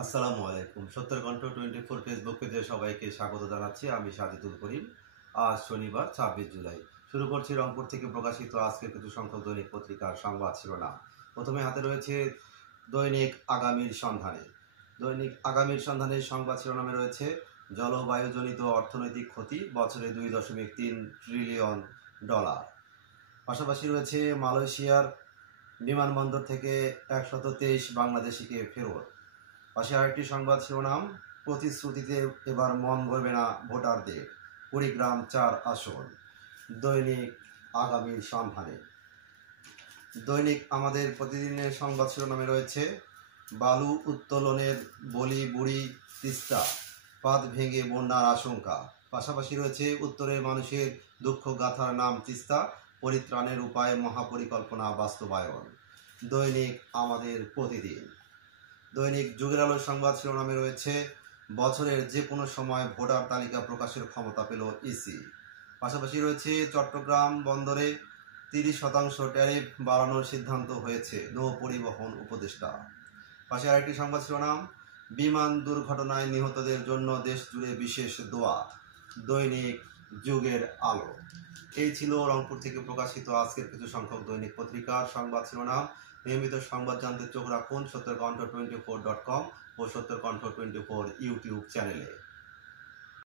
আসসালামু আলাইকুম। সত্তর কণ্ঠ 24 ফেসবুক পেজে সবাইকে স্বাগত জানাচ্ছি। আমি সাজিদুল করিম। আজ শনিবার 26 জুলাই। শুরু করছি রংপুর থেকে প্রকাশিত আজকের কিছু সংখ্যক দৈনিক পত্রিকার সংবাদ শিরোনাম। প্রথমে হাতে রয়েছে দৈনিক আগামীর সন্ধানে। দৈনিক আগামীর সন্ধানে সংবাদ শিরোনামে রয়েছে জলবায়ুজনিত অর্থনৈতিক ক্ষতি বছরে 2.3 ট্রিলিয়ন ডলার। পাশাপাশি রয়েছে মালয়েশিয়ার বিমানবন্দর থেকে 123 বাংলাদেশিকে ফেরত। পাশে আরেকটি সংবাদ শিরোনাম, প্রতিশ্রুতিতে এবার মন ভরবে না ভোটারদের, কুড়িগ্রাম 4 আসন। দৈনিক আগামীর সন্ধানে। দৈনিক আমাদের প্রতিদিনের সংবাদ শিরোনামে রয়েছে বালু উত্তোলনের বলি বুড়ি তিস্তা, বাঁধ ভেঙে বন্যার আশঙ্কা। পাশাপাশি রয়েছে উত্তরের মানুষের দুঃখ গাথার নাম তিস্তা, পরিত্রাণের উপায় মহাপরিকল্পনা বাস্তবায়ন। দৈনিক আমাদের প্রতিদিন। দৈনিক যুগের আলোর সংবাদ শিরোনামে রয়েছে বছরের যে কোনো সময় ভোটার তালিকা প্রকাশের ক্ষমতা পেল ইসি। পাশাপাশি রয়েছে চট্টগ্রাম বন্দরে 30% ট্যারিফ বাড়ানোর সিদ্ধান্ত হয়েছে নৌ পরিবহন উপদেষ্টা। পাশে আরেকটি সংবাদ শিরোনাম, বিমান দুর্ঘটনায় নিহতদের জন্য দেশ জুড়ে বিশেষ দোয়া। দৈনিক যুগের আলো। এই ছিল রংপুর থেকে প্রকাশিত আজকের কিছু সংখ্যক দৈনিক পত্রিকার সংবাদ শিরোনাম। নিয়মিত সংবাদ জানতে চোখ রাখুন সত্তর কণ্ঠ 24.com ও সত্তর কণ্ঠ 24 ইউটিউব চ্যানেলে।